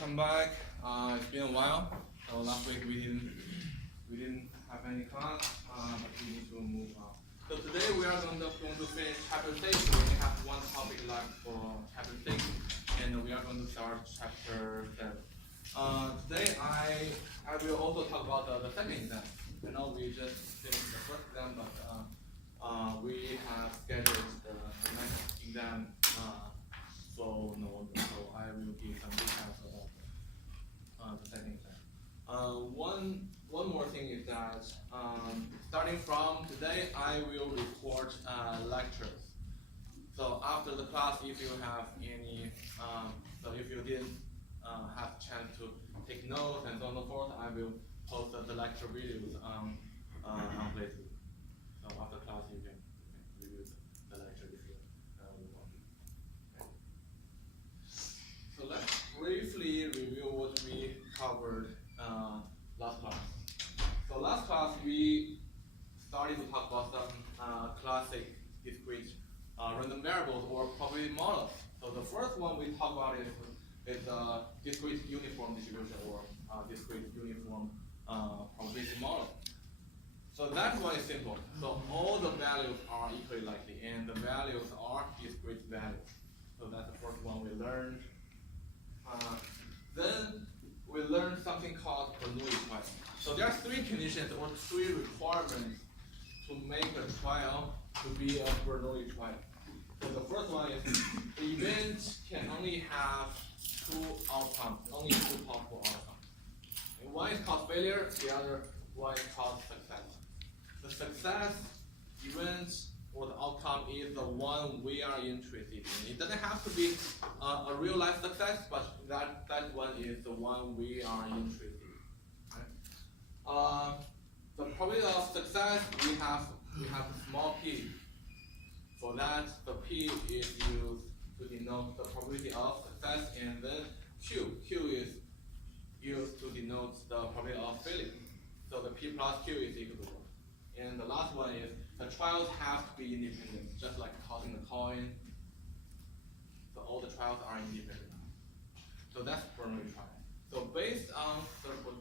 welcome back. It's been a while. Last week we didn't have any class, but we need to move on. So today we are going to finish chapter 6. We only have one topic left for chapter 6, and we are going to start chapter 7. Today I will also talk about the second exam. I know we just finished the first exam, but we have scheduled the next exam for November, so I will give some details about the second exam. One more thing is that starting from today, I will record lectures. So after the class, if you have any, so if you didn't have a chance to take notes and so on and so forth, I will post the lecture videos on Facebook. So after class, you can review the lecture if you want. So let's briefly review what we covered last class. So last class we started to talk about some classic discrete random variables or probability models. So the first one we talk about is discrete uniform distribution or discrete uniform probability model. So that one is simple. So all the values are equally likely, and the values are discrete values. So that's the first one we learned. Then we learned something called Bernoulli trial. So there are three conditions or three requirements to make a trial to be a Bernoulli trial. So the first one is the event can only have two outcomes, only two possible outcomes. And one is called failure, the other one is called success. The success event or the outcome is the one we are interested in. It doesn't have to be a real life success, but that one is the one we are interested in. Right? The probability of success, we have a small p. For that, the p is used to denote the probability of success, and then q is used to denote the probability of failure. So the p plus q is equal to 1. And the last one is the trials have to be independent, just like tossing a coin. So all the trials are independent. So that's Bernoulli trial. So based on the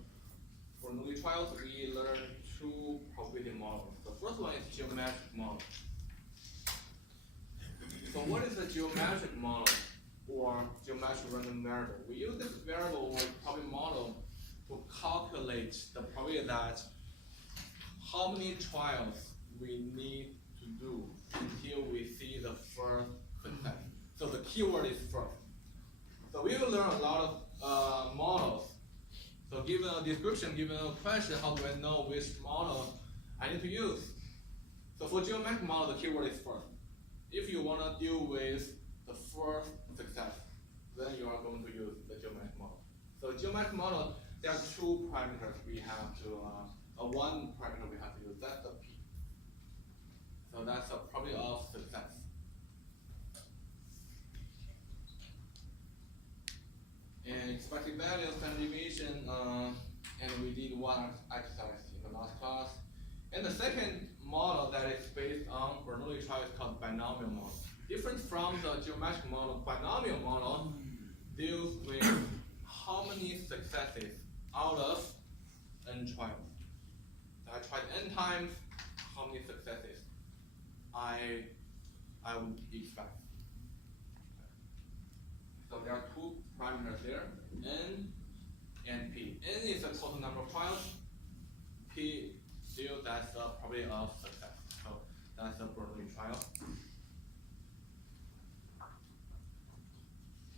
Bernoulli trials, we learned two probability models. The first one is geometric model. So what is a geometric model or geometric random variable? We use this variable or probability model to calculate the probability that how many trials we need to do until we see the first success. So the keyword is first. So we will learn a lot of models. So given a description, given a question, how do I know which model I need to use? So for geometric model, the keyword is first. If you want to deal with the first success, then you are going to use the geometric model. So geometric model, there are two parameters we have to one parameter we have to use, that's the p. So that's the probability of success. And expected value, standard deviation, and we did one exercise in the last class. And the second model that is based on Bernoulli trial is called binomial model. Different from the geometric model, binomial model deals with how many successes out of n trials. I tried n times, how many successes I would expect. So there are two parameters there, n and p. N is the total number of trials, p still that's the probability of success. So that's the Bernoulli trial.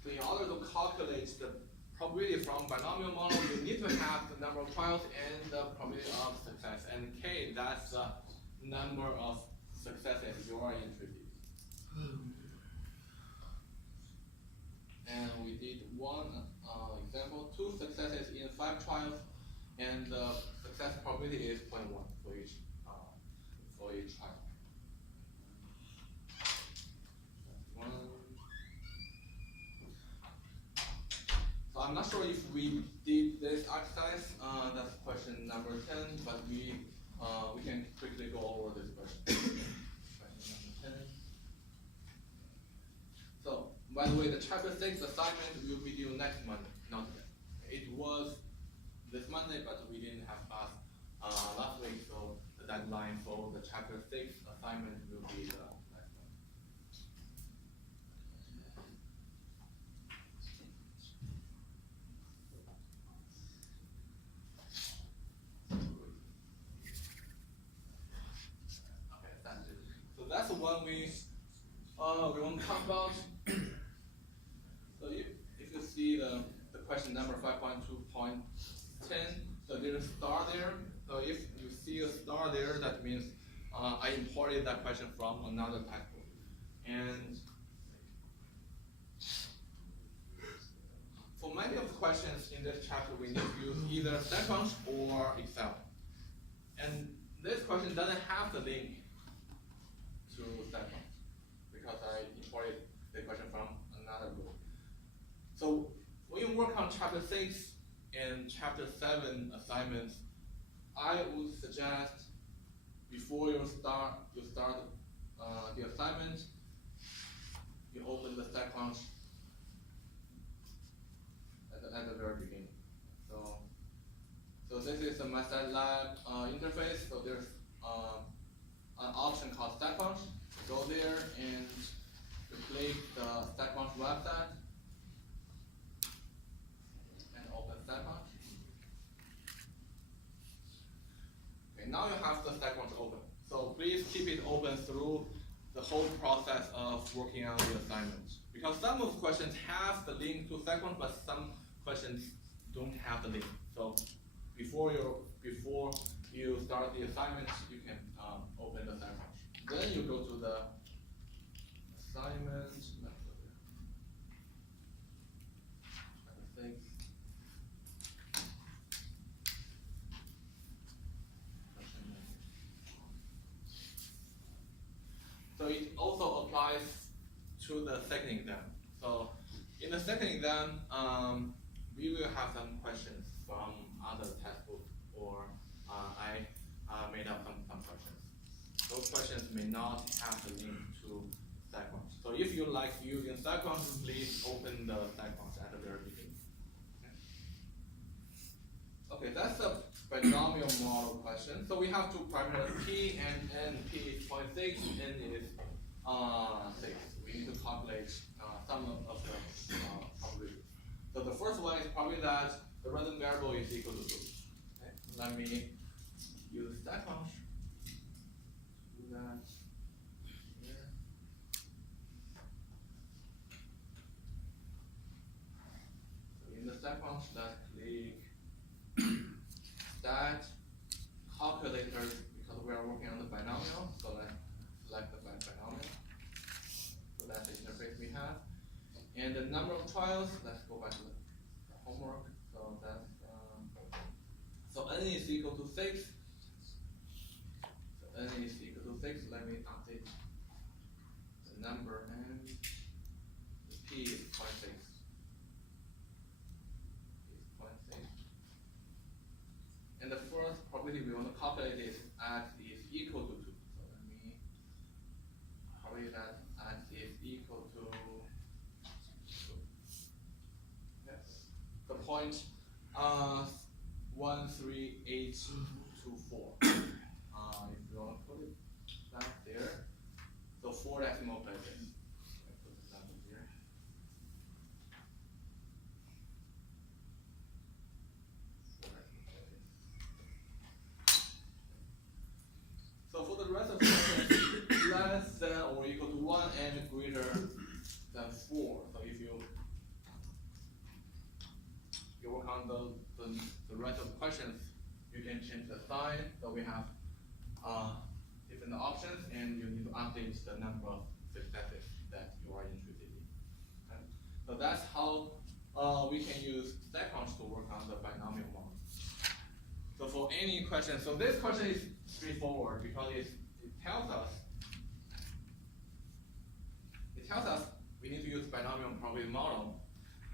So in order to calculate the probability from binomial model, you need to have the number of trials and the probability of success. And k, that's the number of successes you are interested in. And we did one example, 2 successes in 5 trials, and the success probability is 0.1 for each trial. So I'm not sure if we did this exercise. That's question number 10, but we can quickly go over this question. Question number 10. So by the way, the chapter 6 assignment will be due next month, not today. was this Monday, but we didn't have class last week, so the deadline for the chapter 6 assignment will be the next one. Okay, that's it. So that's the one we want to talk about. So if you see the question number 5.2.10, so there's a star there. So if you see a star there, that means I imported that question from another textbook. And for many of the questions in this chapter, we need to use either StatFunc or Excel. And this question doesn't have the link to StatFunc because I imported the question from another book. So when you work on chapter 6 and chapter 7 assignments, I would suggest before you start the assignment, you open the StatFunc at the very beginning. So this is the MyStatLab interface. So there's an option called StatFunc. Go there and you click the StatFunc website and open StatFunc. Okay, now you have the StatFunc open. So please keep it open through the whole process of working on the assignment. Because some of the questions have the link to StatFunc, but some questions don't have the link. So before you start the assignment, you can open the StatFunc. Then you go to the assignment. So it also applies to the second exam. So in the second exam, we will have some questions from other textbooks, or I made up some questions. Those questions may not have the link to StatFunc. So if you like using StatFunc, please open the StatFunc at the very beginning. Okay, that's a binomial model question. So we have two parameters, P and N. P is 0.6, N is 6. We need to calculate some of the probabilities. So the first one is probably that the random variable is equal to 2. Okay? Let me use StatFunc. Do that here. So in the StatFunc, let's click Stat calculator, because we are working on the binomial. So let's select the binomial. So that's the interface we have. And the number of trials, let's go back to the homework. So that's so n is equal to 6. So n is equal to 6. Let me update the number, and the p is 0.6. And the first probability we want to calculate is x is equal to 2. So let me calculate that x is equal to 2. Yes. The point 13824. If you want to put it back there, so 4 decimal places. I put this number here. So for the rest of the questions, less than or equal to 1 and greater than 4. So if you work on the rest of the questions, you can change the sign. So we have different options, and you need to update the number of successes that you are interested in. Okay? So that's how we can use StatFunc to work on the binomial model. So for any question, so this question is straightforward because it tells us we need to use binomial probability model.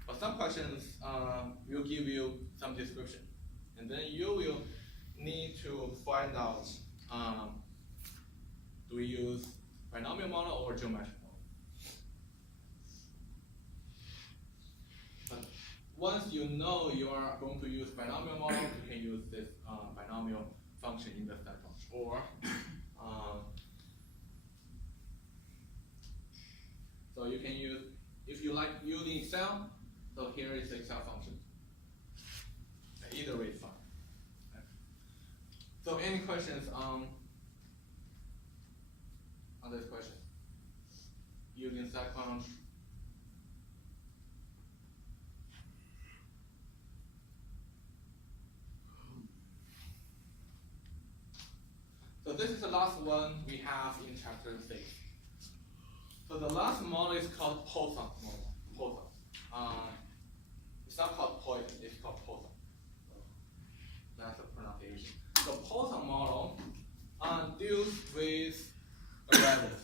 But some questions will give you some description, and then you will need to find out do we use binomial model or geometric model. But once you know you are going to use binomial model, you can use this binomial function in the step function. Or so you can use, if you like using Excel, so here is the Excel function. Either way is fine. So any questions on this question? Using step function. So this is the last one we have in chapter 6. So the last model is called Poisson model. Poisson. It's not called Poisson, it's called Poisson. So that's the pronunciation. The Poisson model deals with arrivals.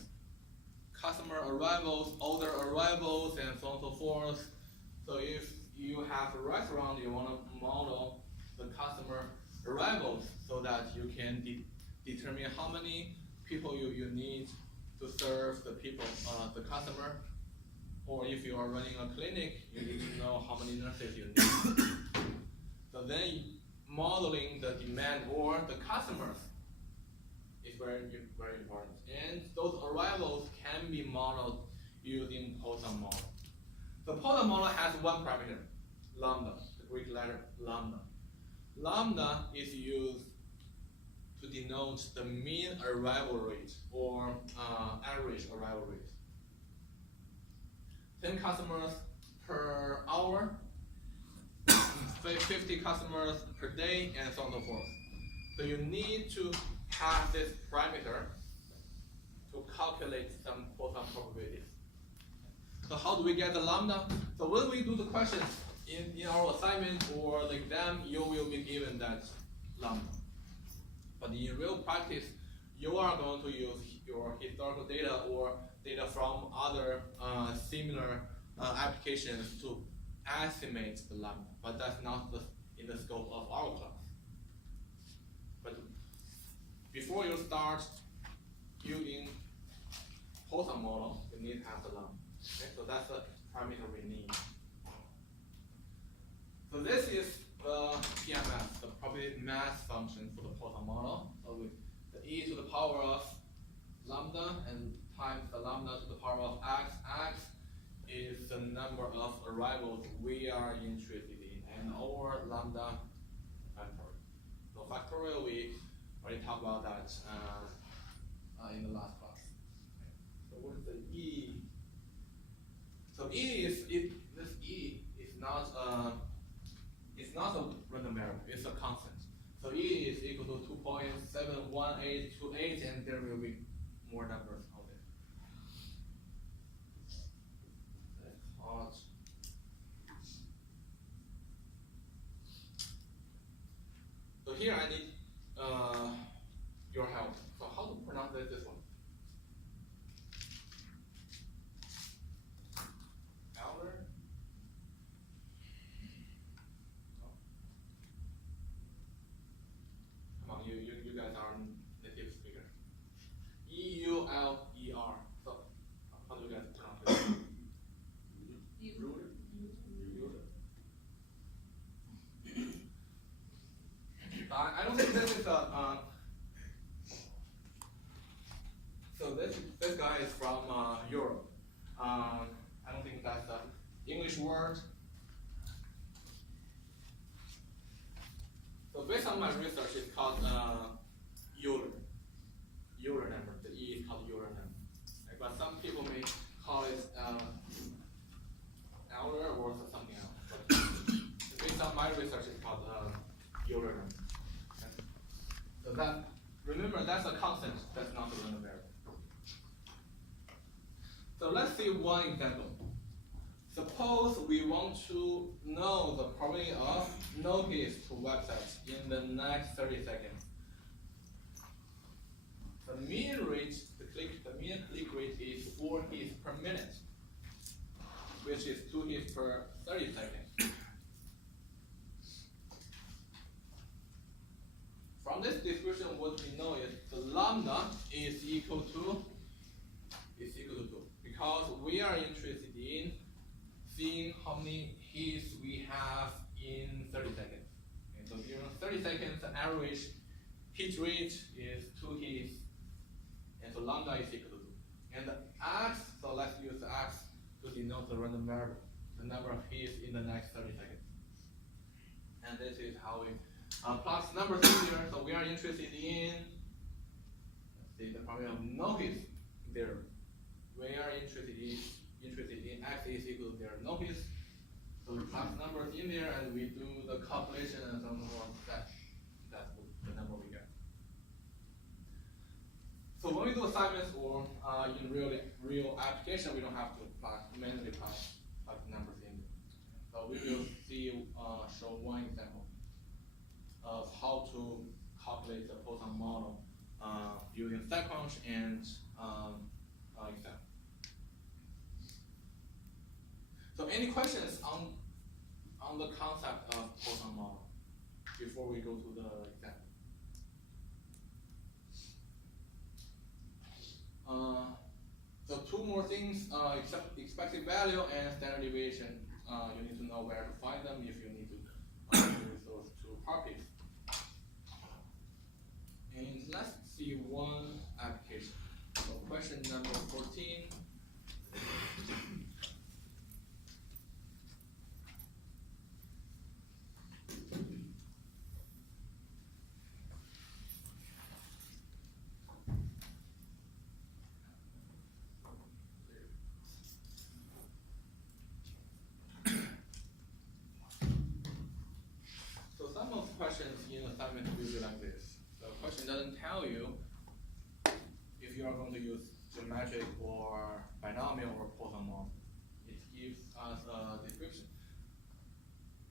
Customer arrivals, order arrivals, and so on and so forth. So if you have a restaurant, you want to model the customer arrivals so that you can determine how many people you need to serve the people, the customer. Or if you are running a clinic, you need to know how many nurses you need. So then modeling the demand or the customers is very, very important. And those arrivals can be modeled using Poisson model. The Poisson model has one parameter, lambda, the Greek letter lambda. Lambda is used to denote the mean arrival rate or average arrival rate. 10 customers per hour, 50 customers per day, and so on and so forth. So you need to have this parameter to calculate some Poisson probabilities. So how do we get the lambda? So when we do the questions in our assignment or the exam, you will be given that lambda. But in real practice, you are going to use your historical data or data from other similar applications to estimate the lambda. But that's not in the scope of our class. But before you start using Poisson model, you need to have the lambda. Okay? So that's the parameter we need. So this is the PMF, the probability mass function for the Poisson model. So with the e to the power of lambda and times the lambda to the power of x. X is the number of arrivals we are interested in, and our lambda factorial. So factorial, we already talked about that in the last class. So what is the e? So this e is not it's not a random variable, it's a constant. So e is equal to 2.71828, and there will be more numbers out there. That's hard. So here I need your help. So how to pronounce this one? Euler? Come on, you guys are native speakers. E-U-L-E-R. So how do you guys pronounce it? Euler? I don't think this is a. So this guy is from Europe. I don't think that's an English word. So based on my research, it's called Euler. Euler number. The E is called Euler number. Right? But some people may call it Euler or something else. But based on my research, it's called Euler number. Okay? So that, remember, that's a constant. That's not a random variable. So let's see one example. Suppose we want to know the probability of notice to websites in the next 30 seconds. The mean rate, the mean click rate is 4 hits per minute, which is 2 hits per 30 seconds. From this description, what we know is the lambda is equal to 2, because we are interested in seeing how many heats we have in 30 seconds. Okay, so during 30 seconds, the average heat rate is 2 heats, and so lambda is equal to 2. And the x, so let's use the x to denote the random variable, the number of heats in the next 30 seconds. And this is how we plot numbers here. So we are interested in, let's see, the probability of no heats there. We are interested in x is equal to there, no heats. So we plot numbers in there and we do the calculation and so on. That's the number we get. So when we do assignments or in real application, we don't have to manually plot numbers in there. So we will show one example of how to calculate the Poisson model using StatCrunch and Excel. So any questions on the concept of Poisson model before we go to the example? So two more things, expected value and standard deviation. You need to know where to find them if you need to use those two properties. And let's see one application. So question number 14. Questions in assignment will be like this. The question doesn't tell you if you are going to use geometric or binomial or Poisson model. It gives us a description.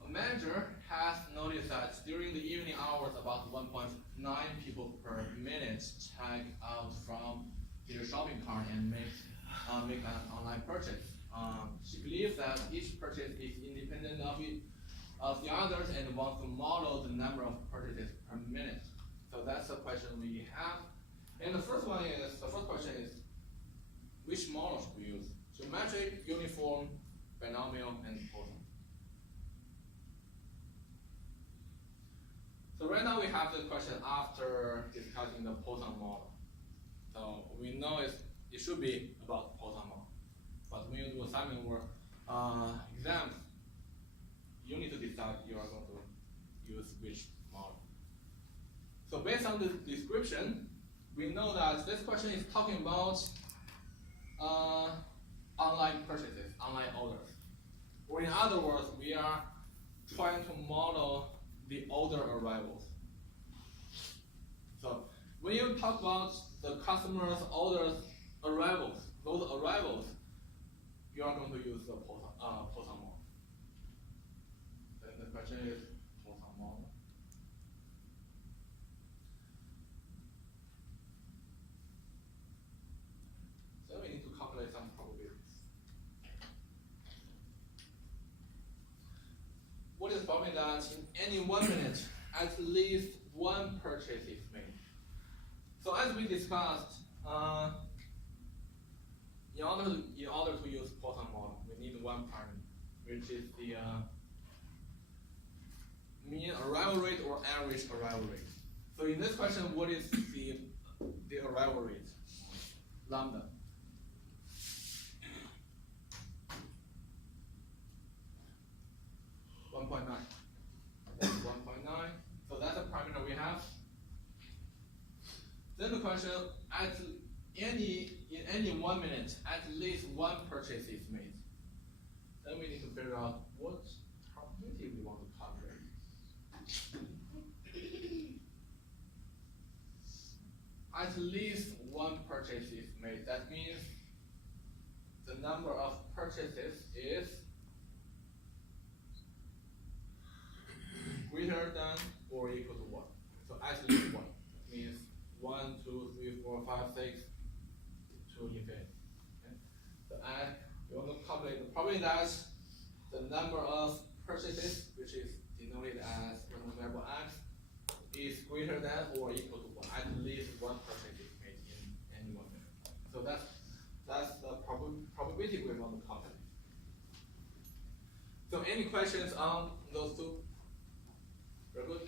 A manager has noticed that during the evening hours, about 1.9 people per minute check out from their shopping cart and make an online purchase. She believes that each purchase is independent of the others and wants to model the number of purchases per minute. So that's the question we have. And the first question is, which model should we use? Geometric, uniform, binomial, and Poisson. So right now we have the question after discussing the Poisson model. So we know it should be about Poisson model. But when you do assignment work, exams, you need to decide you are going to use which model. So based on the description, we know that this question is talking about online purchases, online orders. Or in other words, we are trying to model the order arrivals. So when you talk about the customer's orders arrivals, those arrivals, you are going to use the Poisson model. Then the question is Poisson model. So we need to calculate some probabilities. What is the probability that in any 1 minute, at least one purchase is made? So as we discussed, in order to use Poisson model, we need one parameter, which is the mean arrival rate or average arrival rate. So in this question, what is the arrival rate? Lambda. One 1.9. So that's the parameter we have. Then the question, in any 1 minute, at least one purchase is made. Then we need to figure out what probability we want to calculate. At least one purchase is made. That means the number of purchases is greater than or equal to 1. So at least 1. That means 1, 2, 3, 4, 5, 6 to infinity. Okay? So you want to calculate the probability that the number of purchases, which is denoted as random variable x, is greater than or equal to 1. At least one purchase is made in any 1 minute. So that's the probability we want to calculate. So any questions on those two? Very good.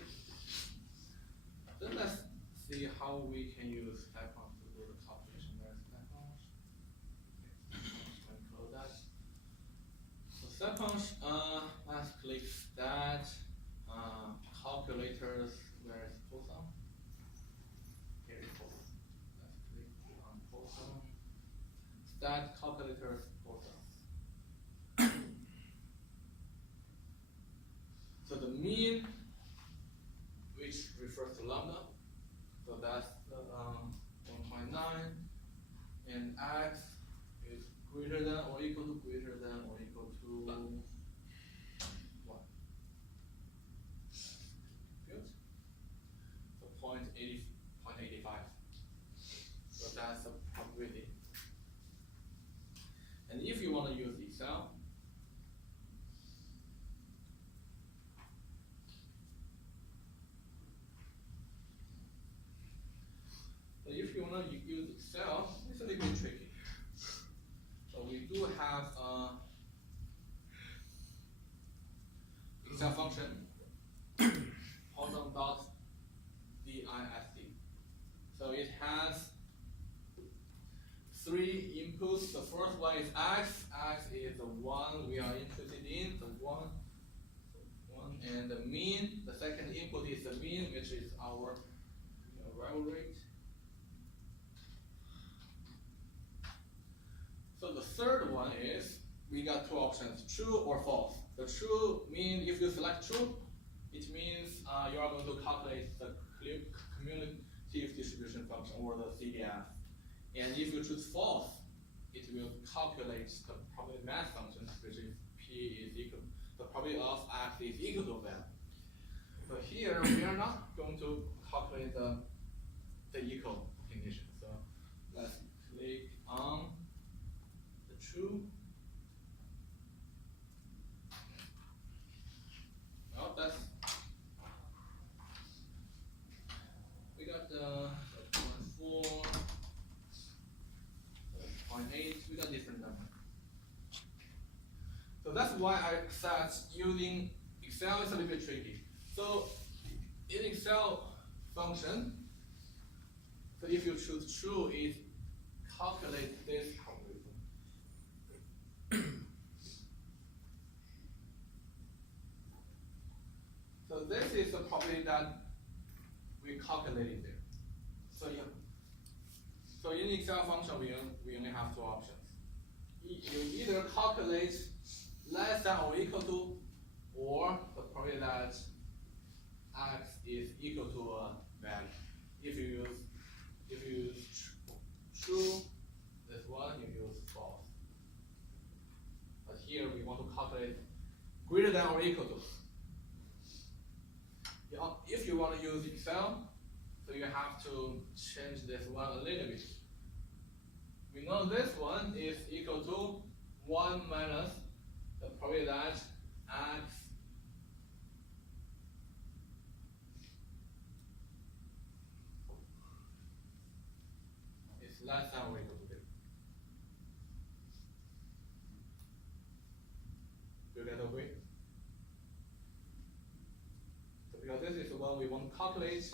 Then let's see how we can use step function to do the calculation. There's step function. Okay, close that. So step function, let's click stat calculators. Where is Poisson? Here is Poisson. Let's click on Poisson. Stat calculators Poisson. So the mean, which refers to lambda, so that's 1.9, and x is greater than or equal to 1. Good. So 0.85. So that's the probability. And if you want to use Excel, so if you want to use Excel, it's a little bit tricky. So we do have Excel function, Poisson.dist. So it has 3 inputs. The first one is x. X is the one we are interested in, the one, and the mean. The second input is the mean, which is our arrival rate. So the third one is we got 2 options: true or false. The true means if you select true, it means you are going to calculate the cumulative distribution function or the CDF. And if you choose false, it will calculate the probability mass function, which is P is equal, the probability of x is equal to that. But here we are not going to calculate the equal condition. So let's click on the true. Well, that's we got the 0.4, 0.8. We got different numbers. So that's why I said using Excel is a little bit tricky. So in Excel function, so if you choose true, it calculates this probability. So this is the probability that we calculated there. So yeah. So in Excel function, we only have 2 options. You either calculate less than or equal to, or the probability that x is equal to a value. If you use true, this one, you use false. But here we want to calculate greater than or equal to. If you want to use Excel, so you have to change this one a little bit. We know this one is equal to 1 minus the probability that x is less than or equal to 0. Do you get away? So because this is the one we want to calculate,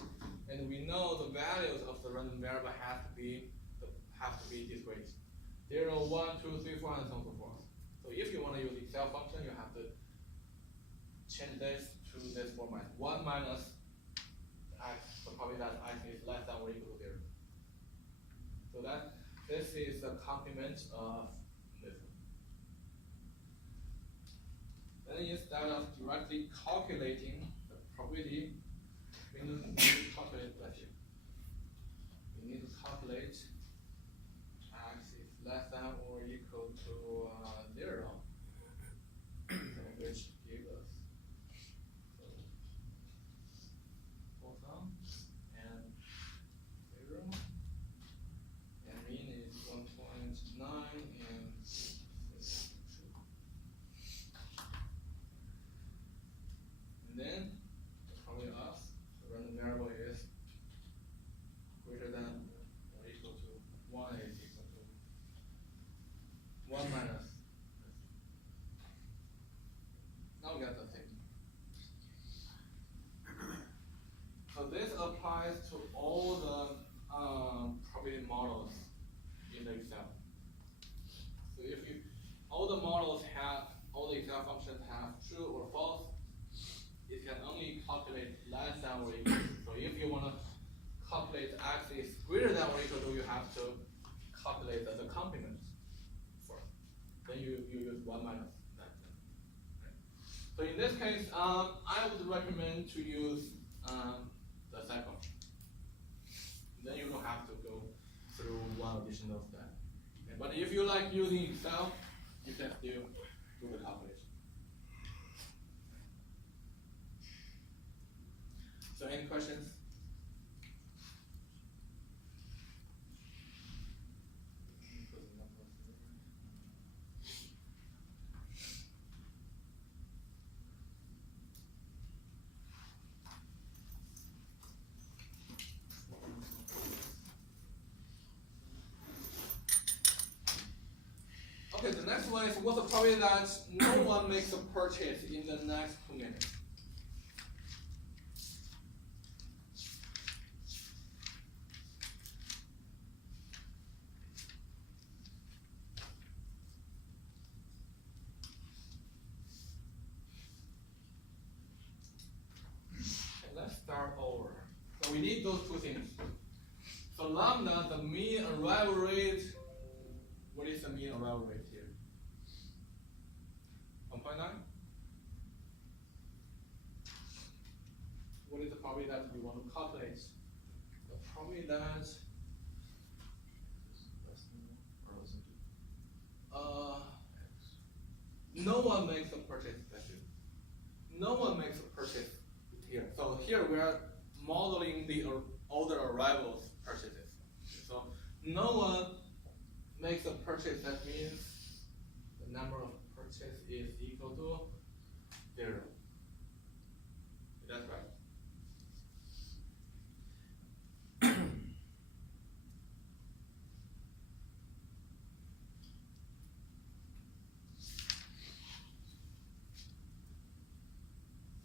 and we know the values of the random variable have to be discrete. 0, 1, 2, 3, 4, and so on and so forth. So if you want to use Excel function, you have to change this to this format: 1 minus x, the probability that x is less than or equal to 0. So that this is the complement of this one. Then instead of directly calculating the probability, we need to calculate that here. We need to calculate x is less than or equal to 0, which gives us Poisson and 0, and mean is 1.9 and 6. And then the probability of the random variable is greater than or equal to 1 is equal to 1 minus. get the same. So this applies to all the probability models in the Excel. So if you all the models have all the Excel functions have true or false, it can only calculate less than or equal to. So if you want to calculate x is greater than or equal to, you have to calculate the complement first. Then you use 1 minus that. Right. So in this case, I would recommend to use the second. Then you don't have to go through one additional step. Okay. But if you like using Excel, you can still do the calculation. So any questions? Okay, the next one is what's the probability that no one makes a purchase in the next 2 minutes? Okay, let's start over. So we need those two things. So lambda, the mean arrival rate. What is the mean arrival rate here? 1.9? What is the probability that we want to calculate? The probability that no one makes a purchase. No one makes a purchase here. So here we are modeling the older arrivals purchases. So no one makes a purchase, that means the number of purchase is equal to 0. That's right.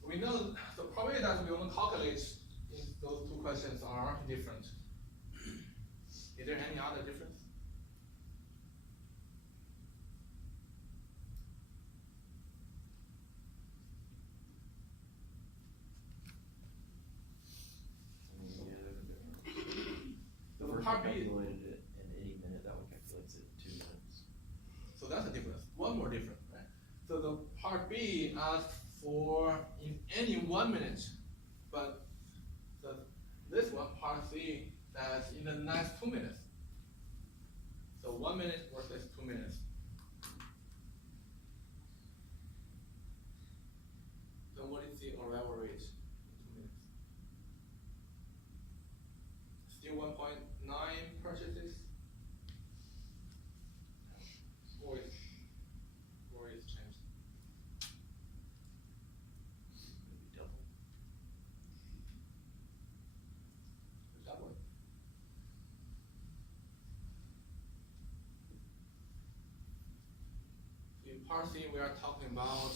We know the probability that we want to calculate in those two questions are different. Is there any other difference? Part B calculated it in any minute, that one calculates it in 2 minutes. So that's a difference. One more difference, right? So the part B asks for in any 1 minute, but this one, part C, that's in the next 2 minutes. So 1 minute versus 2 minutes. So what is the arrival rate in 2 minutes? Still 1.9 purchases? Or is changed? Maybe double. Double. In part C, we are talking about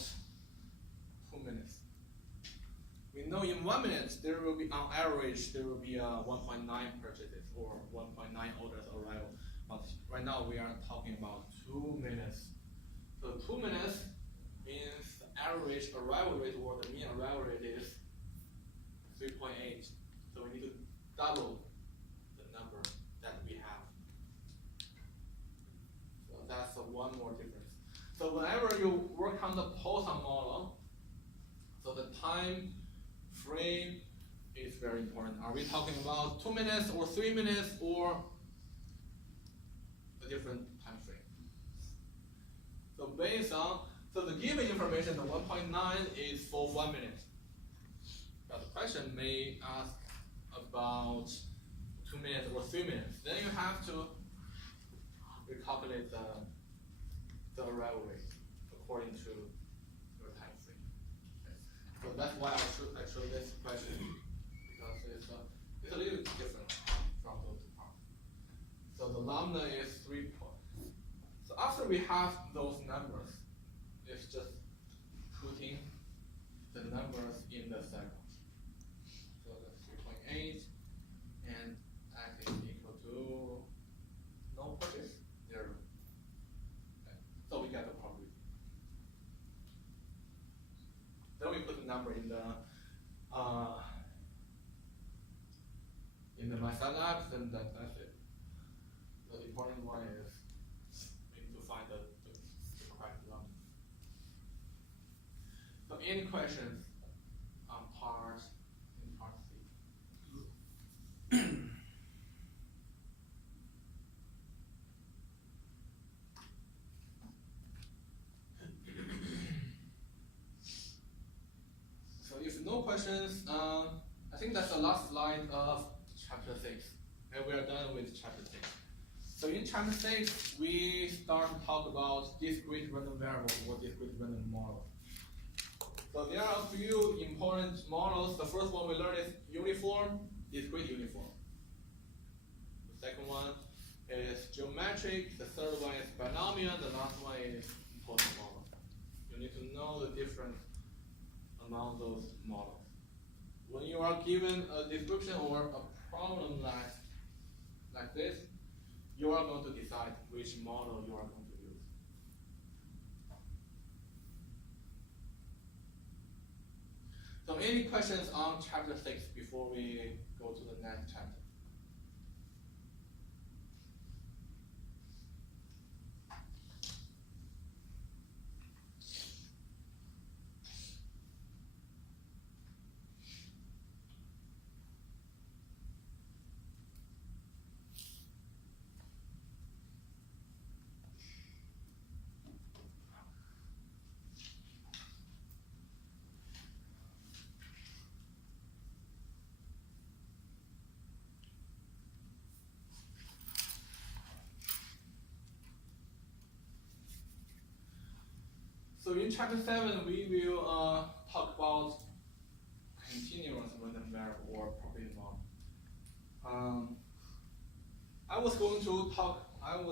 2 minutes. We know in 1 minute, there will be, on average, there will be 1.9 purchases or 1.9 orders arrival. But right now, we are talking about 2 minutes. So 2 minutes means the average arrival rate or the mean arrival rate is 3.8. So we need to double the number that we have. So that's one more difference. So whenever you work on the Poisson model, so the time frame is very important. Are we talking about 2 minutes or 3 minutes or a different time frame? So based on, so the given information, the 1.9 is for 1 minute. But the question may ask about 2 minutes or 3 minutes. Then you have to recalculate the arrival rate according to your time frame. Okay. So that's why I chose this question, because it's a little bit different from those two parts. So the lambda is 3 points. So after we have those numbers, it's just putting number in the my synapse, then that's it. The important one is we need to find the correct number. So any questions on part C? So if no questions, I think that's the last slide of chapter 6. And we are done with chapter 6. So in chapter 6, we start to talk about discrete random variables or discrete random models. So there are a few important models. The first one we learned is uniform, discrete uniform. The second one is geometric. The third one is binomial. The last one is Poisson model. You need to know the difference among those models. When you are given a description or a problem like this, you are going to decide which model you are going to use. So any questions on chapter 6 before we go to the next chapter? So in chapter 7, we will talk about continuous random variable or property model. I was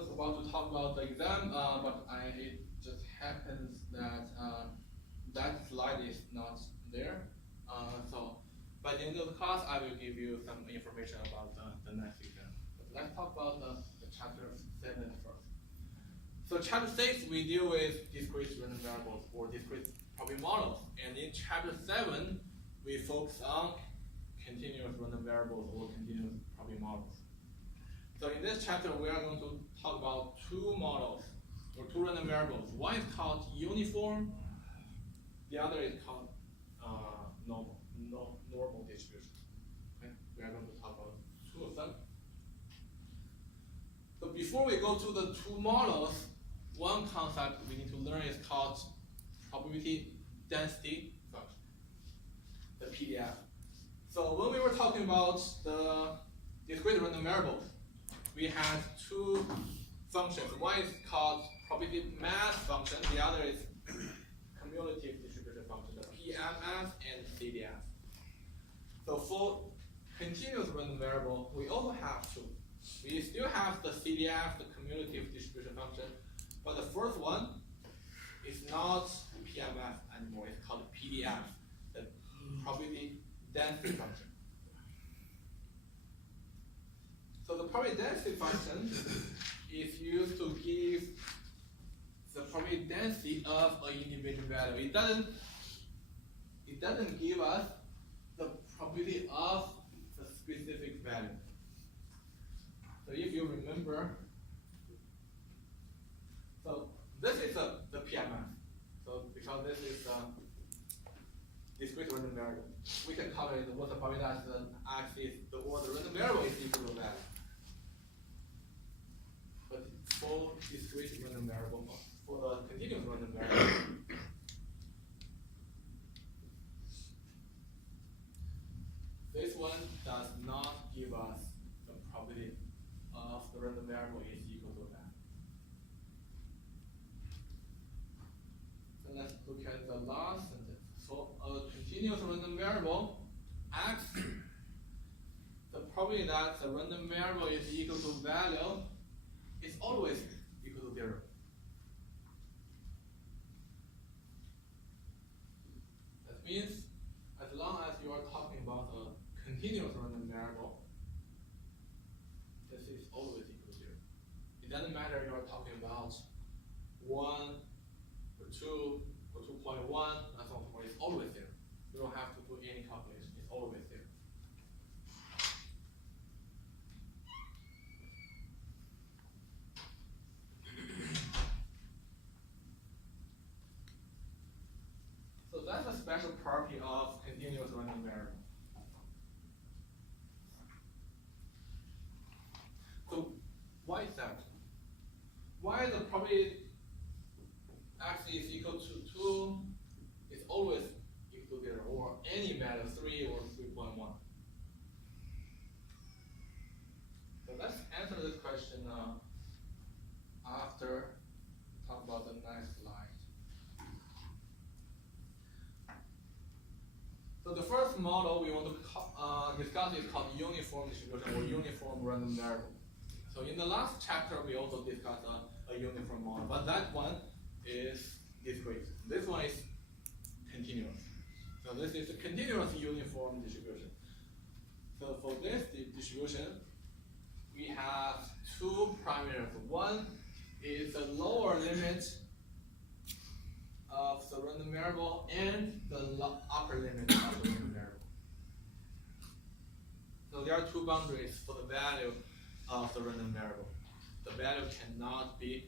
about to talk about the exam, but it just happens that that slide is not there. So by the end of the class, I will give you some information about the next exam. But let's talk about the chapter 7 first. So chapter 6, we deal with discrete random variables or discrete property models. And in chapter 7, we focus on continuous random variables or continuous property models. So in this chapter, we are going to talk about two models or two random variables. One is called uniform. The other is called normal distribution. Okay? We are going to talk about two of them. So before we go to the two models, one concept we need to learn is called probability density function, the PDF. So when we were talking about the discrete random variables, we had two functions. One is called probability mass function, the other is cumulative distribution function, the PMF and CDF. So for continuous random variable, we also have two. We still have the CDF, the cumulative distribution function, but the first one is not PMF anymore, it's called PDF, the probability density function. So the probability density function is used to give the probability density of an individual value. It doesn't give us the probability of the specific value. So if you remember, so this is the PMF. So because this is discrete random variable, we can calculate what the probability that the axis, the random variable is equal to that. But for discrete random variable, for the continuous random variable, this one does not give us the probability of the random variable is equal to that. So let's look at the last sentence. So a continuous random variable, x, the probability that the random variable is equal to value is always equal to 0. That means as long as you are talking about a continuous random variable, this is always equal to 0. It doesn't matter you are talking about 1 or 2 or 2.1 and so on, it's always 0. You the special property of continuous random variable? So why is that? Why the probability x is equal to 2 is always equal to 0, or any value 3 or 3.1? So let's answer this question after talk about the next slide. So the first model we want to discuss is called uniform distribution or uniform random variable. So in the last chapter we also discussed a uniform model, but that one is discrete. This one is continuous. So this is a continuous uniform distribution. So for this distribution, we have two parameters. One is the lower limit of the random variable and the upper limit of the random variable. So there are two boundaries for the value of the random variable. The value cannot be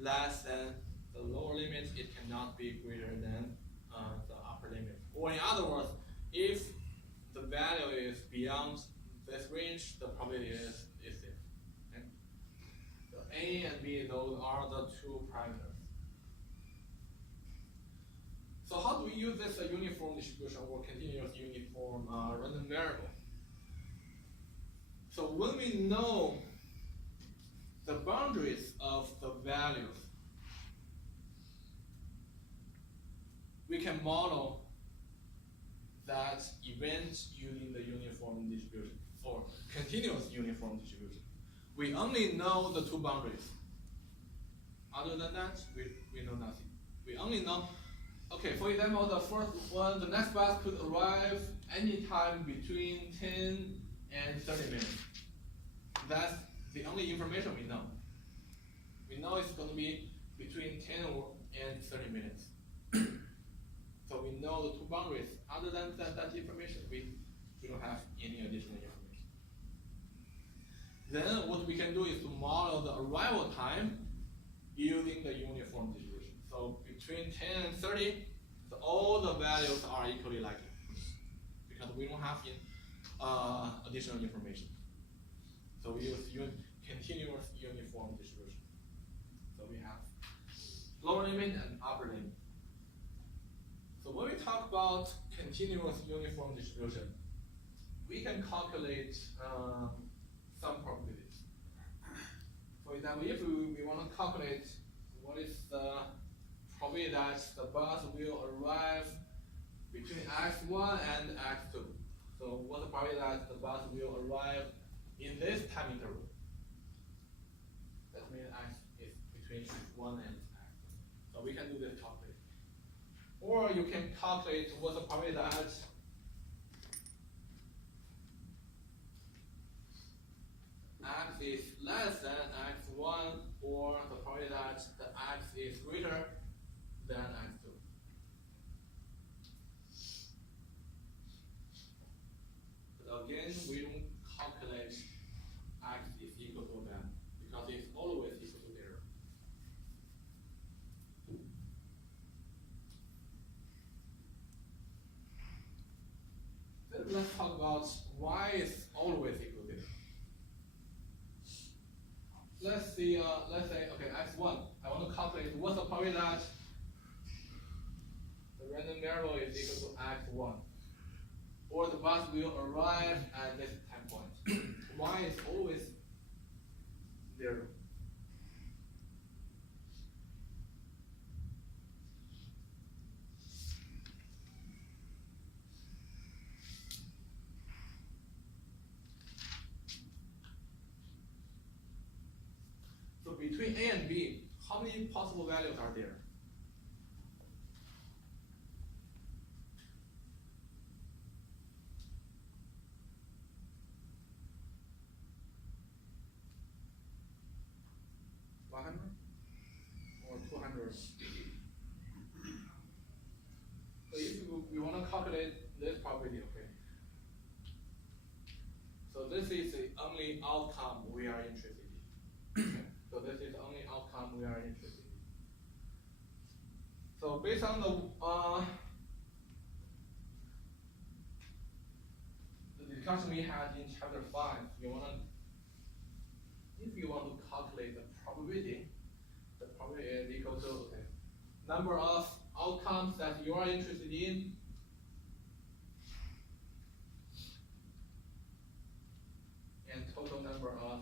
less than the lower limit, it cannot be greater than the upper limit. Or in other words, if the value is beyond this range, the probability is there. Okay? So A and B, those are the two parameters. So how do we use this uniform distribution or continuous uniform random variable? So when we know the boundaries of the values, we can model that event using the uniform distribution or continuous uniform distribution. We only know the two boundaries. Other than that, we know nothing. We only know, okay, for example, the first one, the next bus could arrive anytime between 10 and 30 minutes. That's the only information we know. We know it's going to be between 10 and 30 minutes. So we know the two boundaries. Other than that information, we don't have any additional information. Then what we can do is to model the arrival time using the uniform distribution. So between 10 and 30, all the values are equally likely because we don't have additional information. So we use continuous uniform distribution. So we have lower limit and upper limit. So when we talk about continuous uniform distribution, we can calculate some probabilities. For example, if we want to calculate what is the probability that the bus will arrive between x1 and x2. So what's the probability that the bus will arrive in this time interval? That means x is between x1 and x2. So we can do this calculation. Or you can calculate what's the probability that x is less than x1, or the probability that the x is greater than x2. But again, we don't calculate x is equal to that because it's always equal to 0. Then let's talk about why it's always equal to 0. Let's see, let's say, okay, x1. I want to calculate what's the probability that the random variable is equal to x1, or the bus will arrive at this time point. Y is always 0. So between A and B, how many possible values are there? Or 200? So if we want to calculate this probability, okay. So this is the only outcome we are interested in. So this is the only outcome we are interested in. So based on the discussion we had in chapter 5, if you want to calculate the probability is equal to number of outcomes that you are interested in and total number of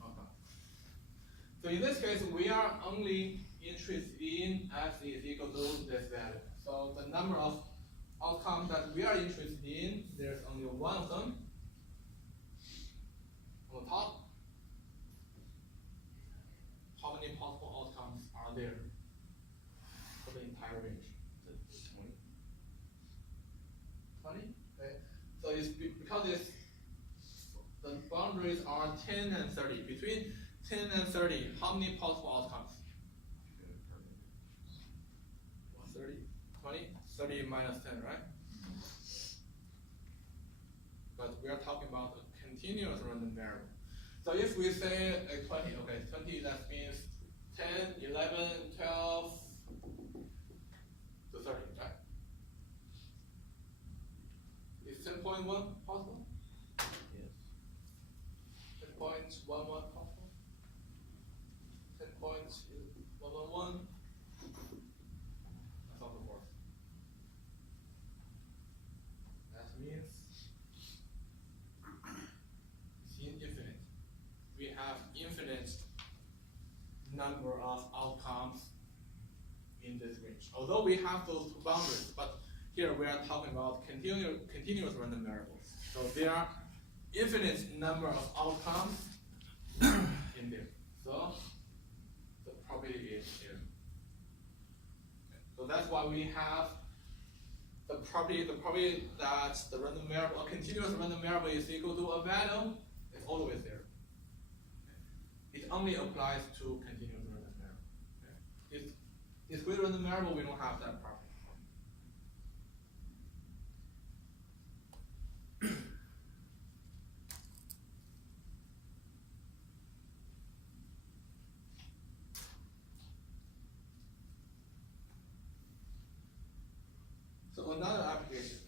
outcomes. So in this case, we are only interested in x is equal to this value. So the number of outcomes that we are interested in, there's only one of them on the top. How many possible outcomes are there for the entire range? 20? Okay. So it's because the boundaries are 10 and 30. Between 10 and 30, how many possible outcomes? 30, 20, 30 minus 10, right? But we are talking about a continuous random variable. So if we say 20, okay, 20, that means 10, 11, 12 to 30, right? Is 10.1 possible? Yes. 10.11 possible? 10.111? And so forth. That means it's infinite. We have infinite number of outcomes in this range. Although we have those two boundaries, but here we are talking about continuous random variables. So there are infinite number of outcomes in there. So the probability is here. So that's why we have the probability that the random variable, a continuous random variable is equal to a value is always there. It only applies to continuous random variable. Discrete random variable, we don't have that property. So another application.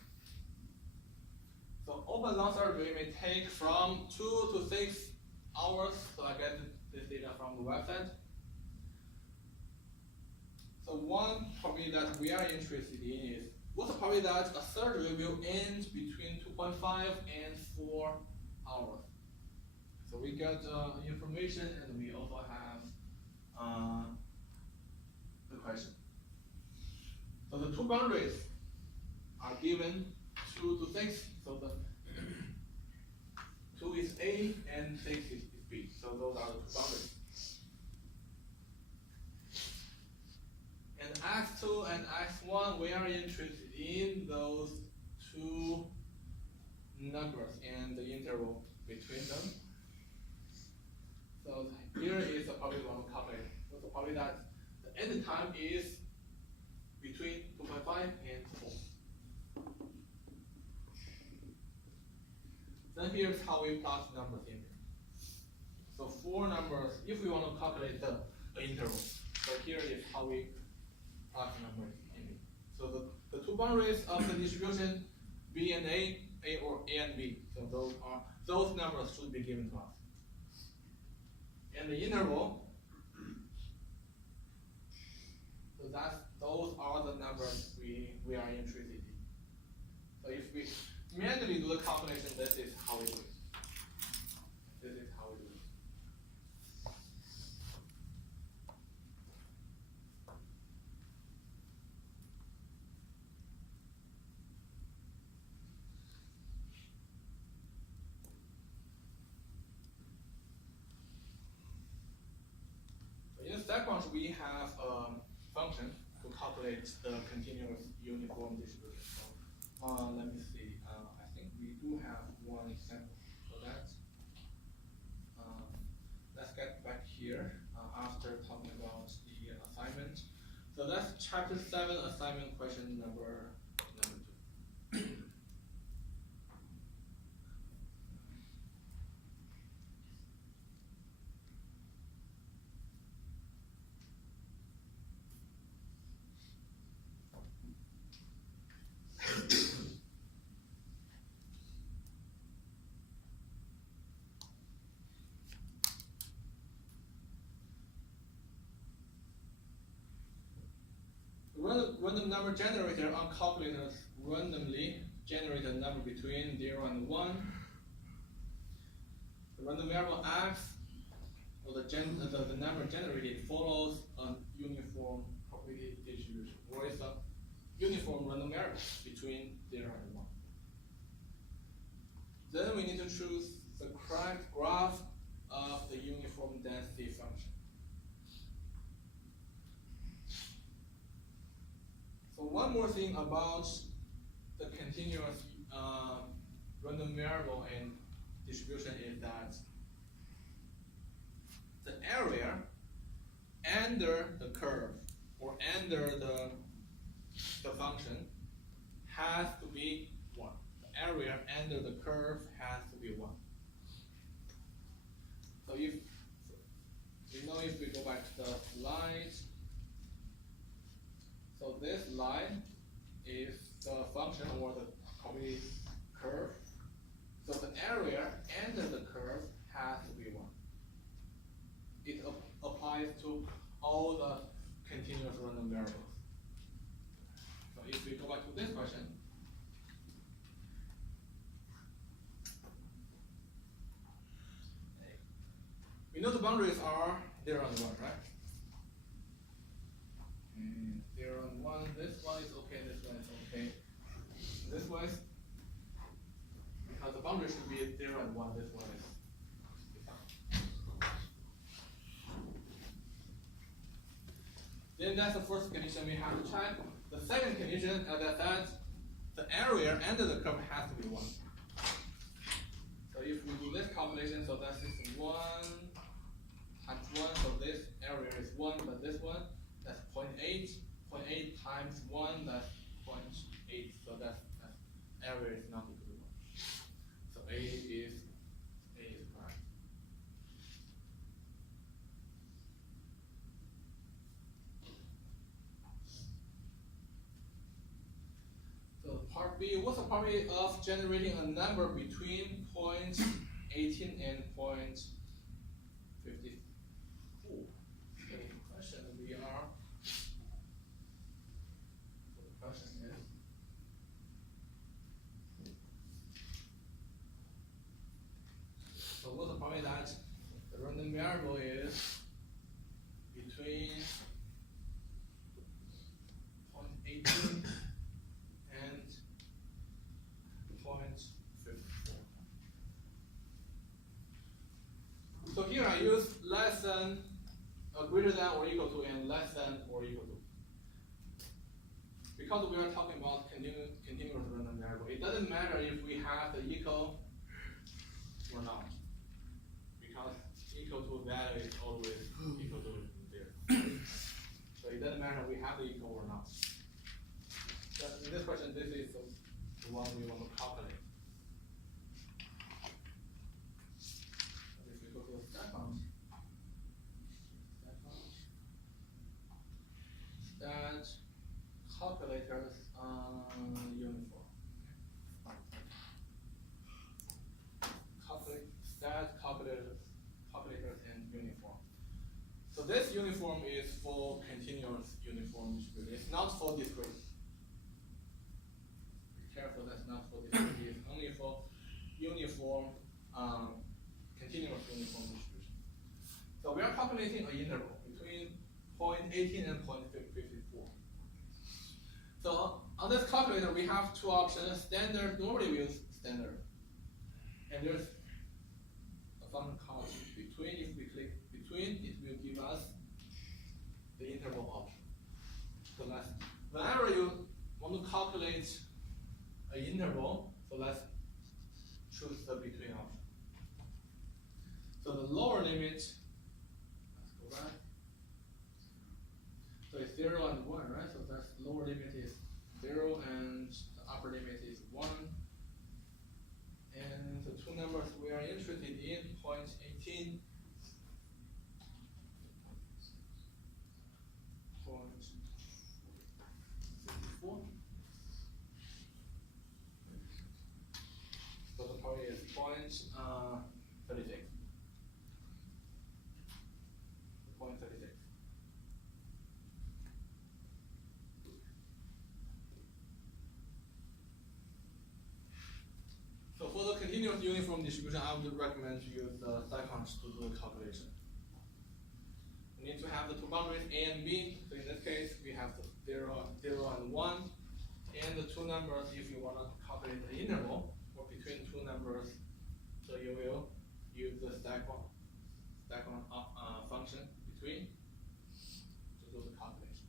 So open long survey may take from 2 to 6 hours. So I get this data from the website. So one probability that we are interested in is what's the probability that a survey will end between 2.5 and 4 hours. So we get information and we also have the question. So the two boundaries are given 2 to 6. So the 2 is A and 6 is B. So those are the two boundaries. And x2 and x1, we are interested in those two numbers and the interval between them. So here is the probability we want to calculate. So the probability that the end time is between 2.5 and 4. Then here's how we plot numbers in here. So 4 numbers, if we want to calculate the interval. So here is how we plot numbers in here. So the two boundaries of the distribution, B and A or A and B. So those numbers should be given to us. And the interval, so those are the numbers we are interested in. So if we manually do the calculation, this is how we do it. This is how we do it. In step function, we have a function to calculate the continuous uniform distribution. So, let me see. I think we do have one example for that. Let's get back here after talking about the assignment. So that's chapter 7, assignment question number 2. random number generator on calculators randomly generate a number between 0 and 1. The random variable x, or the number generated, follows a uniform probability distribution, or is a uniform random variable between 0 and 1. Then we need to choose the correct graph of the uniform density function. So one more thing about the continuous random variable and distribution is that the area under the curve or under the function has to be 1. The area under the curve has to be 1. So if we go back to the slide, so this line is the function or the probability curve. So the area under the curve has to be 1. It applies to all the continuous random variables. So if we go back to this question, we know the boundaries are 0 and 1, right? And 0 and 1, this one is okay, this one is okay. This one is, because the boundary should be 0 and 1, this one is fine. Then that's the first condition we have to check. The second condition, as I said, the area under the curve has to be 1. So if we do this calculation, so that is 1 times 1, so this area is 1, but this one, that's 0.8. 0.8 times 1, that's 0.8, so that area is not equal to 1. So A is correct. So part B, what's the probability of generating a number between 0.18 and 0.54? Okay, question we are. So the question is, so what's the probability that the random variable is between 0.18 and 0.54? So here I use less than, greater than or equal to, and less than or equal to. Because we are talking about continuous random variable, it doesn't matter if we have the equal or not. Because equal to value is always equal to 0. So it doesn't matter if we have the equal or not. So in this question, this is the one we want to calculate. If we go to the step function, that calculators uniform. Calculators and uniform. So this uniform is for continuous uniform distribution. It's not for discrete. Be careful, that's not for discrete. It's only for uniform, continuous uniform distribution. So we are calculating an interval between 0.18 and 0.54. So on this calculator, we have two options: standard. Normally we use standard, and there's a function called between. If we click between, it will give us the interval option. So let's, whenever you want to calculate an interval, so let's choose the between option. So the lower limit, let's go back. So it's 0 and 1, right? So that's lower limit is 0 and the upper limit is 1. And the two numbers we are interested in, 0.18, 0.54. So the power is 0.36. 0.36. of uniform distribution, I would recommend to use the seconds to do the calculation. We need to have the two boundaries A and B. So in this case, we have the 0, 0 and 1. And the two numbers, if you want to calculate the interval or between two numbers, so you will use the stack on function between to do the calculation.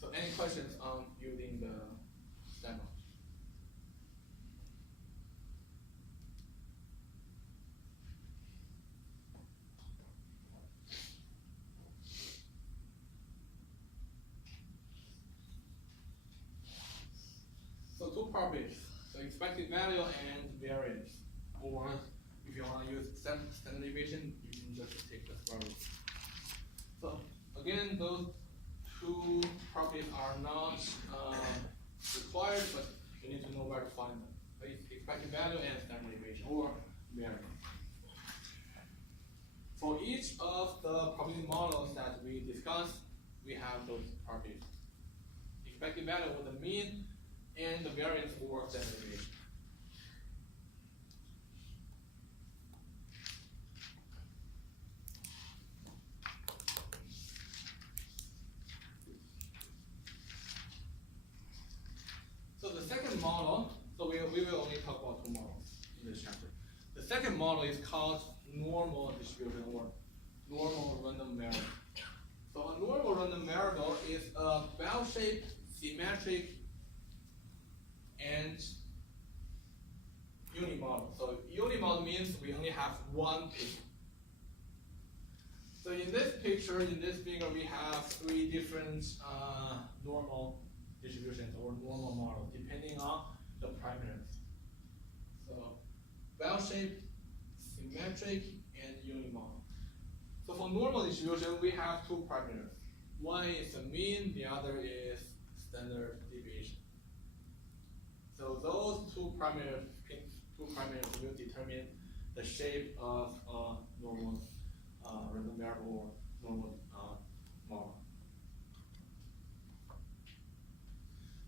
So any questions on using the stack on? So two properties, so expected value and variance. Or if you want to use standard deviation, you can just take the square root. So again, those two properties are not required, but you need to know where to find them. So expected value and standard deviation or variance. For each of the probability models that we discussed, we have those properties. Expected value or the mean, and the variance or standard deviation. So the second model, so we will only talk about two models in this chapter. The second model is called normal distribution or normal random variable. So a normal random variable is a bell-shaped, symmetric, and unimodal. So unimodal means we only have one peak. So in this picture, in this figure, we have three different normal distributions or normal models depending on the parameters. So bell-shaped, symmetric, and unimodal. So for normal distribution, we have two parameters. One is the mean, the other is standard deviation. So those two parameters will determine the shape of a normal random variable or normal model.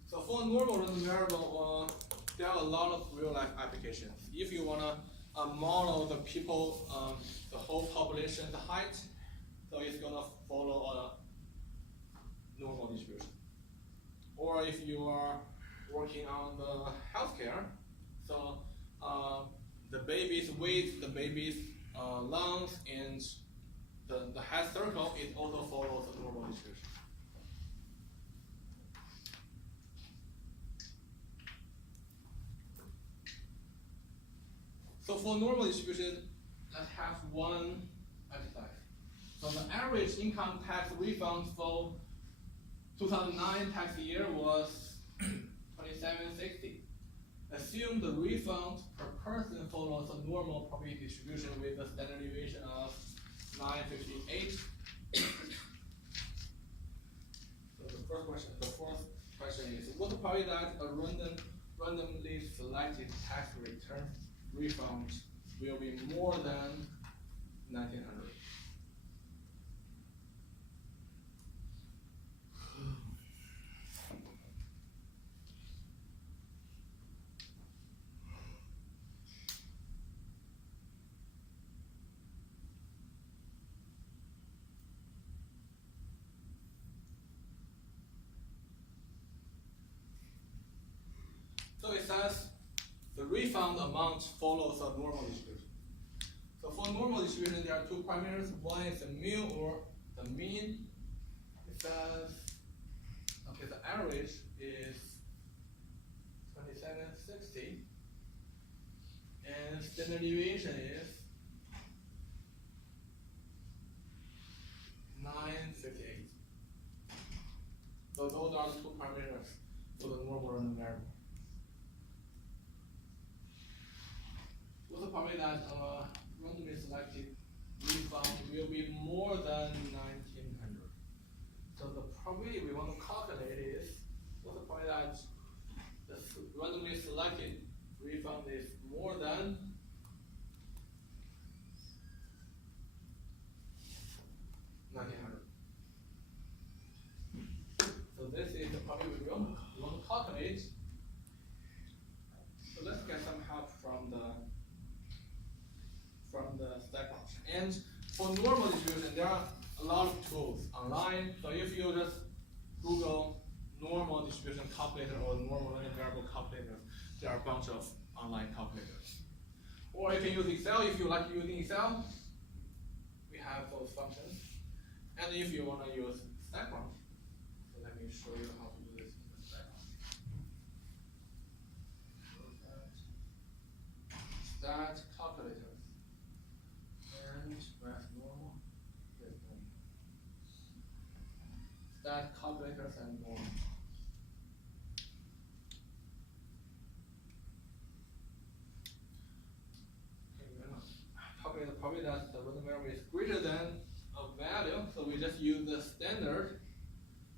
So for a normal random variable, there are a lot of real-life applications. If you wanna model the people, the whole population's height, so it's gonna follow a normal distribution. Or if you are working on the healthcare, so the baby's weight, the baby's lungs, and the head circle, it also follows a normal distribution. So for normal distribution, let's have one exercise. So the average income tax refund for 2009 tax year was 2760. Assume the refund per person follows a normal probability distribution with a standard deviation of 958. So the fourth question is, what's the probability that a randomly selected tax return refund will be more than 1900? So it says the refund amount follows a normal distribution. So for normal distribution, there are two parameters. One is the mu or the mean. It says, okay, the average is 2760, and standard deviation is 958. So those are the two parameters for the normal random variable. What's the probability that randomly selected refund will be more than 1900? So the probability we want to calculate is, what's the probability that the randomly selected refund is more than from the StatCrunch. And for normal distribution, there are a lot of tools online. So if you just Google normal distribution calculator or normal linear variable calculator, there are a bunch of online calculators. Or you can use Excel if you like using Excel. We have those functions. And if you want to use StatCrunch, so let me show you how to do this in the StatCrunch. Stat calculators. And where's normal? Here's normal. Stat calculators and normal. Calculate the probability that the random variable is greater than a value, so we just use the standard,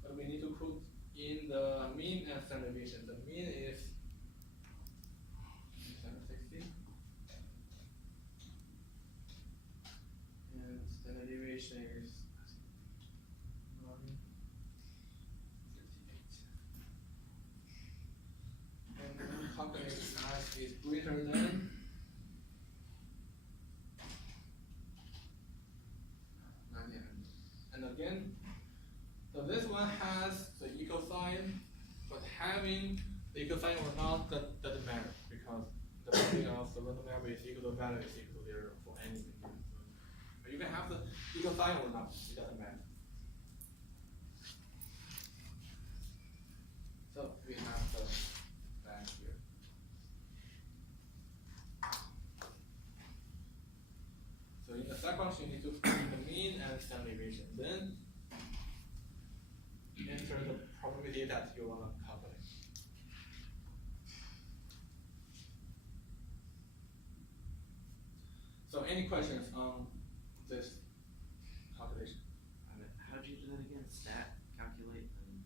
but we need to put in the mean and standard deviation. The mean is 760, and standard deviation is 158. And then calculate as is greater than 900. And again, so this one has the equal sign, but having the equal sign or not, that doesn't matter because the value of the random variable is equal to value is equal to 0 for anything. But you can have the equal sign or not, it doesn't matter. So we have the back here. So in the StatCrunch, you need to find the mean and standard deviation. Then enter the probability that you want to calculate. So any questions on this calculation? How do you do that again? Stat, calculate, and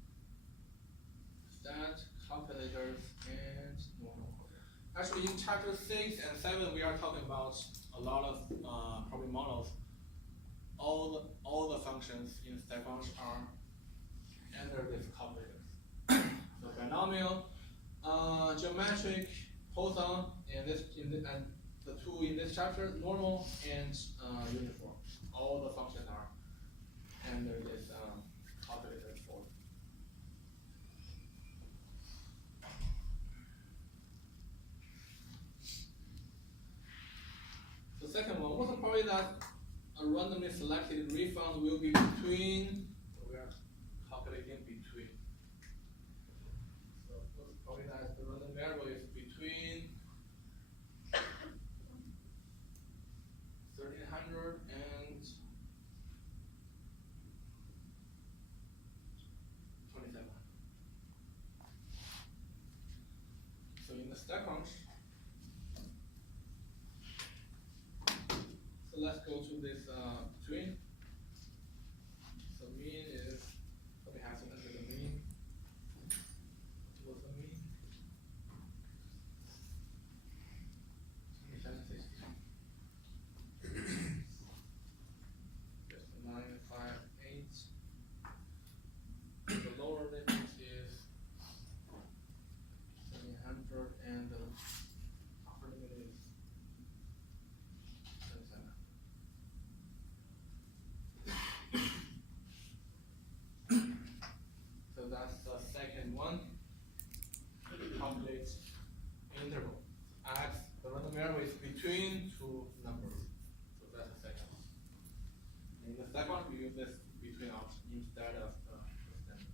Stat, calculators, and normal. Actually, in chapter 6 and 7, we are talking about a lot of probability models. All the functions in StatCrunch are under this calculators. So binomial, geometric, Poisson, and the two in this chapter, normal and uniform. All the functions are under this calculator form. The second one, what's the probability that a randomly selected refund will be between? So we are calculating between. So what's the probability that the random variable is between 1300 and 2700. So in the StatCrunch, so let's go to this between. So mean is, so we have to enter the mean. What's the mean? 760. Just 958. The lower limit is 700 and the upper limit is 77. So that's the second one. Calculate interval. X, the random variable is between two numbers. So that's the second one. In the second one, we use this between option instead of the standard.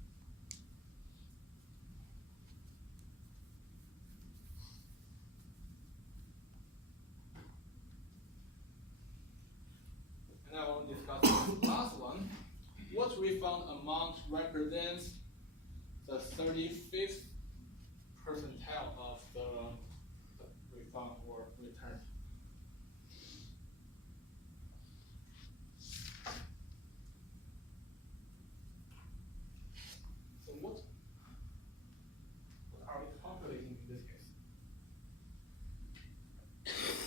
And I want to discuss the last one. What refund amount represents the 35th percentile of the refund or return? So what are we calculating in this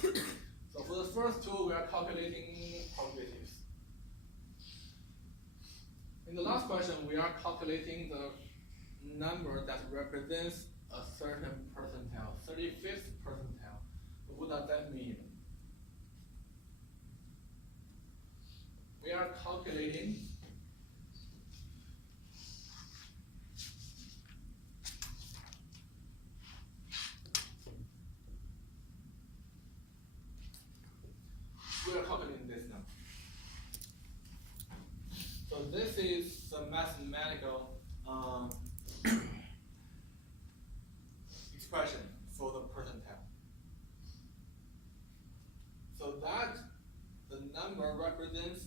case? So for the first two, we are calculating probabilities. In the last question, we are calculating the number that represents a certain percentile, 35th percentile. What does that mean? are calculating this number. So this is a mathematical expression for the percentile. So that the number represents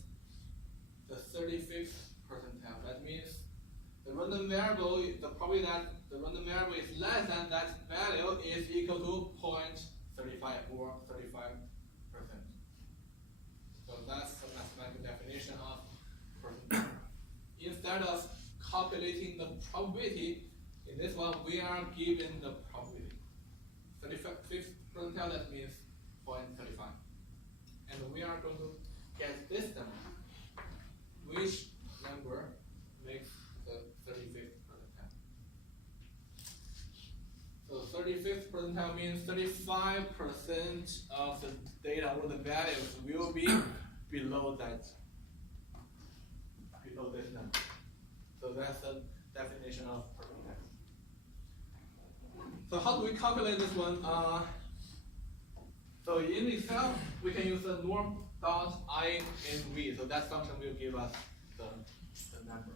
the 35th percentile. That means the random variable, the probability that the random variable is less than that value is equal to 0.35 or 35%. So that's the mathematical definition of percentile. Instead of calculating the probability, in this one we are given the probability. 35th percentile, that means 0.35. And we are going to get this number. Which number makes the 35th percentile? So 35th percentile means 35% of the data or the values will be below that, below this number. So that's the definition of percentile. So how do we calculate this one? So in Excel, we can use the norm dot I and V. So that function will give us the number.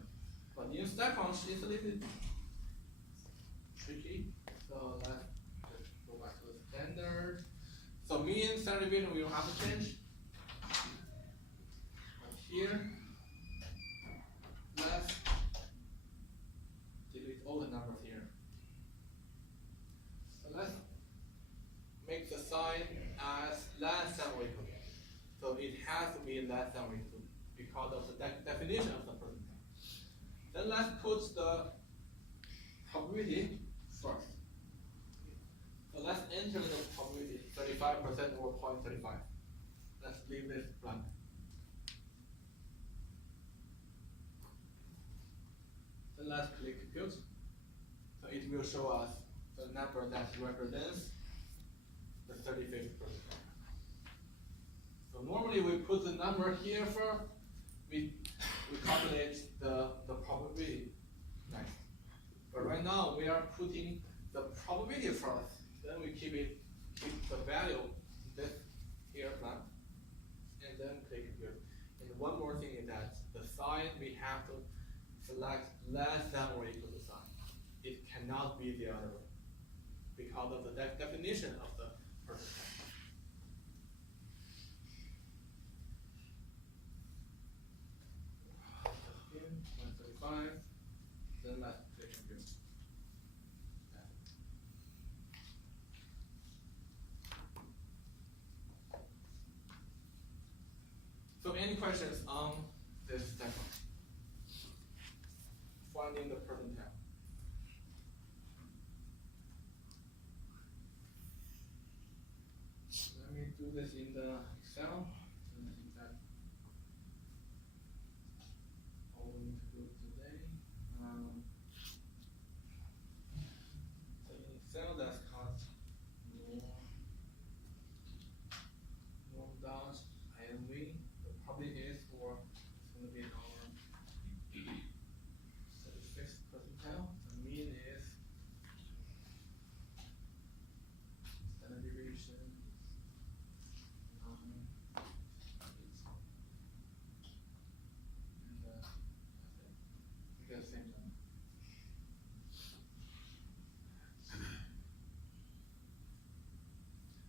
But in step function, it's a little bit tricky. So let's just go back to the standard. So mean, standard deviation, we don't have to change. But here, let's delete all the numbers here. So let's make the sign as less than or equal to. So it has to be less than or equal to because of the definition of the percentile. Then let's put the probability first. So let's enter the probability 35% or 0.35. Let's leave this blank. Then let's click compute. So it will show us the number that represents the 35th percentile. So normally we put the number here first, we calculate the probability next. But right now we are putting the probability first, then we keep the value this here blank, and then click here. And one more thing is that the sign we have to select less than or equal to sign. It cannot be the other way because of the definition of the percentile. Again, 135. Then let's click compute. So any questions on this step? Finding the percentile. Let me do this in the Excel. I think that's all we need to do today. So in Excel, that's called norm dot IMV. The probably is for it's going to be our 35th percentile. The mean is standard deviation. We get the same thing.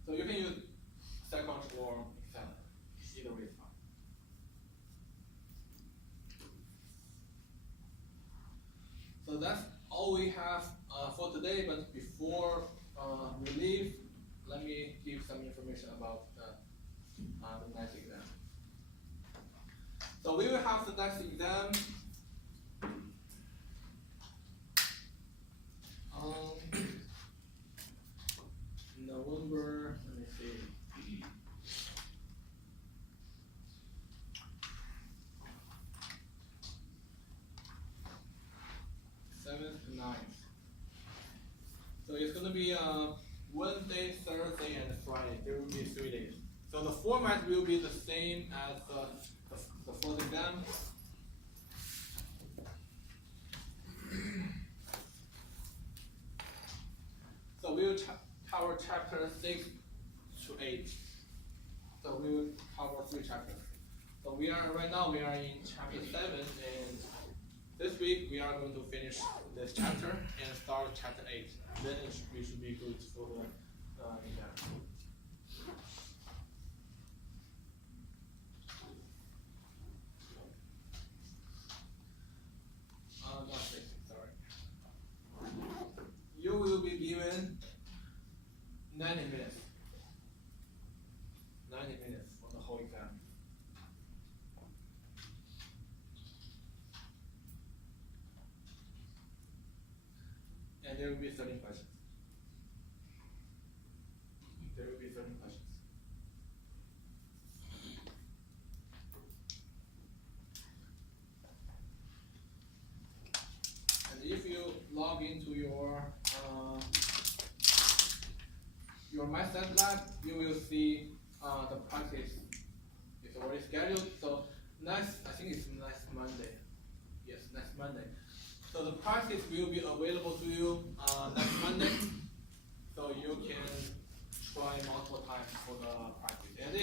So you can use second or Excel. Either way is fine. So that's all we have for today. But before we leave, let me give some information about the next exam. So we will have the next exam November, let me see. 7th to 9th. So it's going to be Wednesday, Thursday, and Friday. There will be 3 days. So the format rest will be the same as the first exam. So we will cover chapter 6 to 8. So we will cover 3 chapters. So right now we are in chapter 7, and this week we are going to finish this chapter and start chapter 8. Then we should be good for the exam. Not 6, sorry. You will be given 90 minutes. 90 minutes for the whole exam. And there will be 13 questions. There will be 13 questions. And if you log into your Math lab, you will see the practice is already scheduled. So I think it's next Monday. Yes, next Monday. So the practice will be available to you next Monday. So you can try multiple times for the practice. And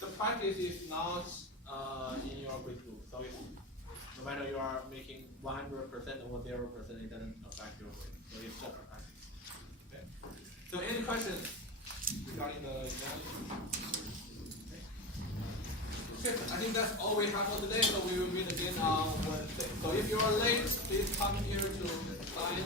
the practice is not in your grade group. So it's, no matter you are making 100% or 0%, it doesn't affect your grade. So it's just a practice. Okay. So any questions regarding the exam? Okay, I think that's all we have for today, so we will meet again on Wednesday. So if you are late, please come here to sign